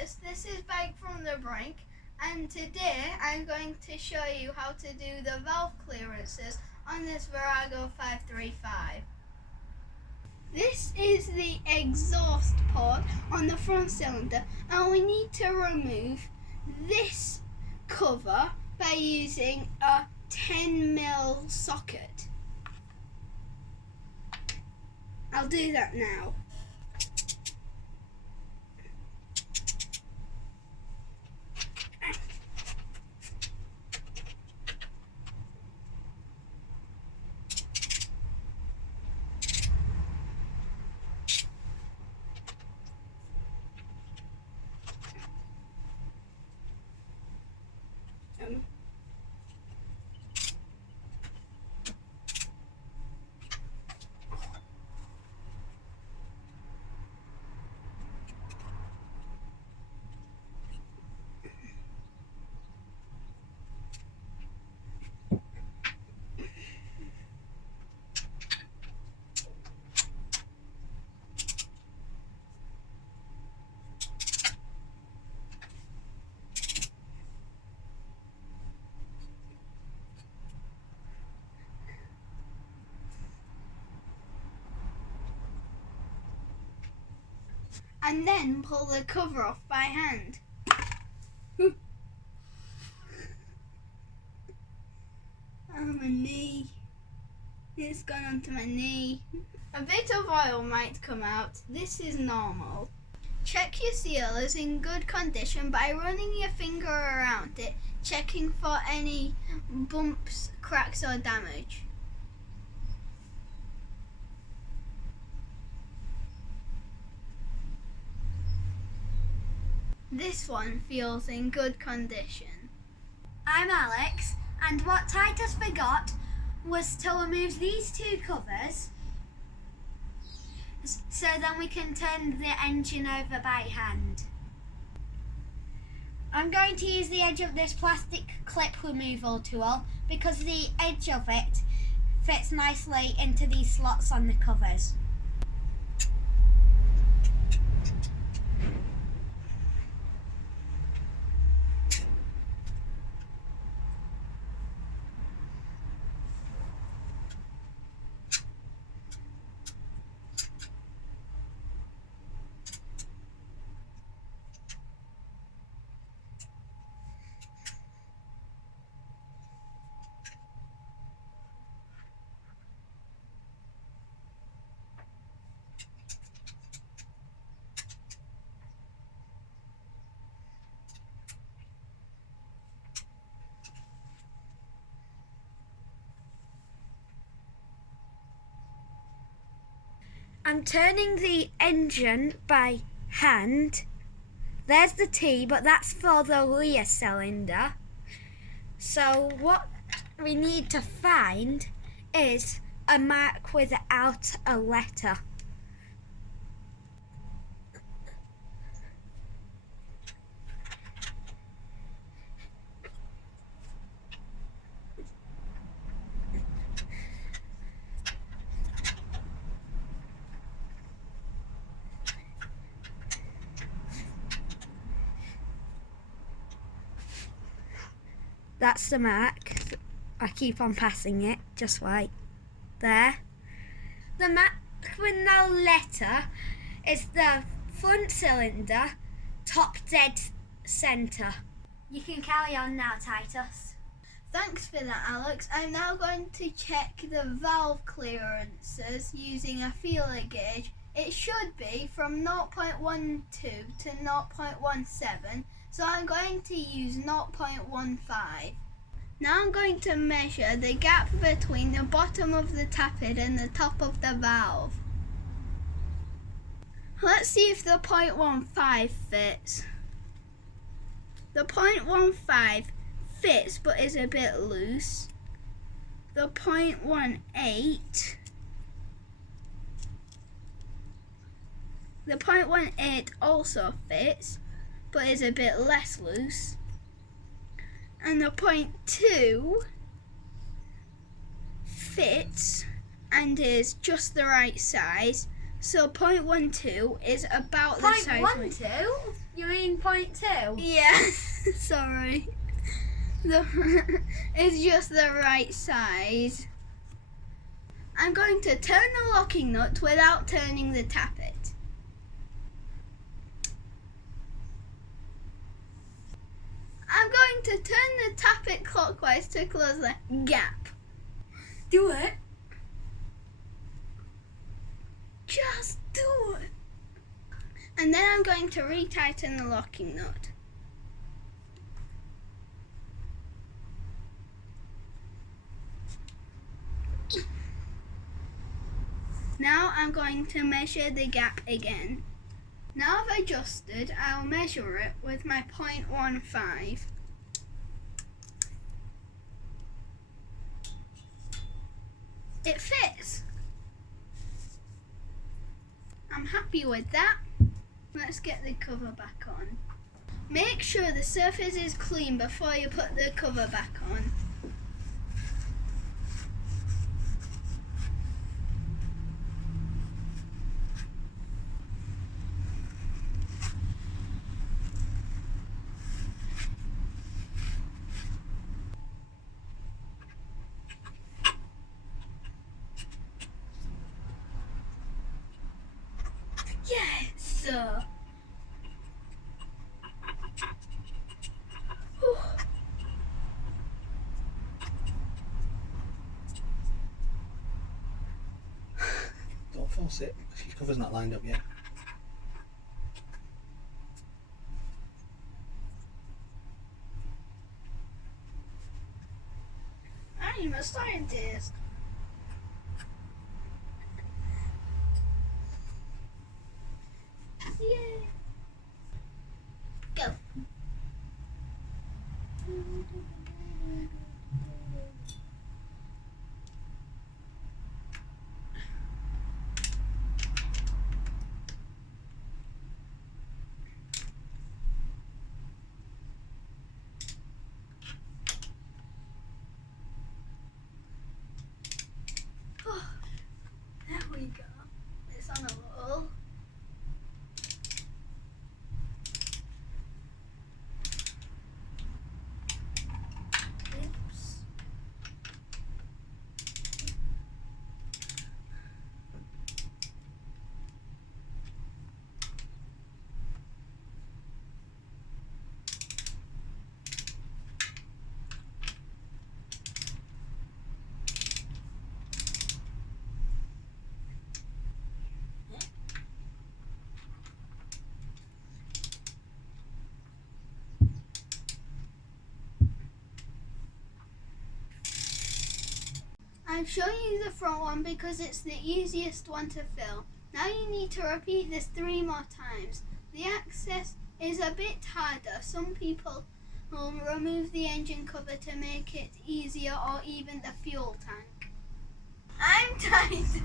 Titus, this is Bike from the Brink, and today I'm going to show you how to do the valve clearances on this Virago 535. This is the exhaust port on the front cylinder, and we need to remove this cover by using a 10mm socket. I'll do that now. And then pull the cover off by hand. Oh, my knee. It's gone onto my knee. A bit of oil might come out. This is normal. Check your seal is in good condition by running your finger around it, checking for any bumps, cracks or damage. This one feels in good condition. I'm Alex, and what Titus forgot was to remove these two covers so then we can turn the engine over by hand. I'm going to use the edge of this plastic clip removal tool because the edge of it fits nicely into these slots on the covers. I'm turning the engine by hand. There's the T, but that's for the rear cylinder. So what we need to find is a mark without a letter. That's the mark. I keep on passing it, just right there. The mark with no letter is the front cylinder, top dead centre. You can carry on now, Titus. Thanks for that, Alex. I'm now going to check the valve clearances using a feeler gauge. It should be from 0.12 to 0.17. So I'm going to use 0.15. Now I'm going to measure the gap between the bottom of the tappet and the top of the valve. Let's see if the 0.15 fits. The 0.15 fits but is a bit loose. The 0.18 also fits but is a bit less loose, and the 0.2 fits and is just the right size So 0.12 is about the Point size. 1.2? You mean 0.2? Yeah, sorry. It's just the right size. I'm going to turn the locking nut without turning the tappet. I'm going to turn the tappet clockwise to close the gap. Do it. Just do it. And then I'm going to retighten the locking nut. Now I'm going to measure the gap again. Now I've adjusted, I'll measure it with my 0.15. It fits. I'm happy with that. Let's get the cover back on. Make sure the surface is clean before you put the cover back on. Yes! Don't force it, because your cover's not lined up yet. I'm a scientist. Yay! Go. There we go. It's on a roll. Oops. I'm showing you the front one because it's the easiest one to fill. Now you need to repeat this 3 more times. The access is a bit harder. Some people will remove the engine cover to make it easier, or even the fuel tank. I'm Titus.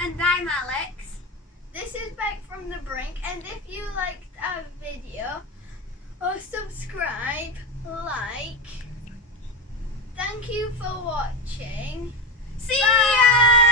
And I'm Alex. This is Back from the Brink, and if you liked our video, or subscribe, like. Thank you for watching. See ya!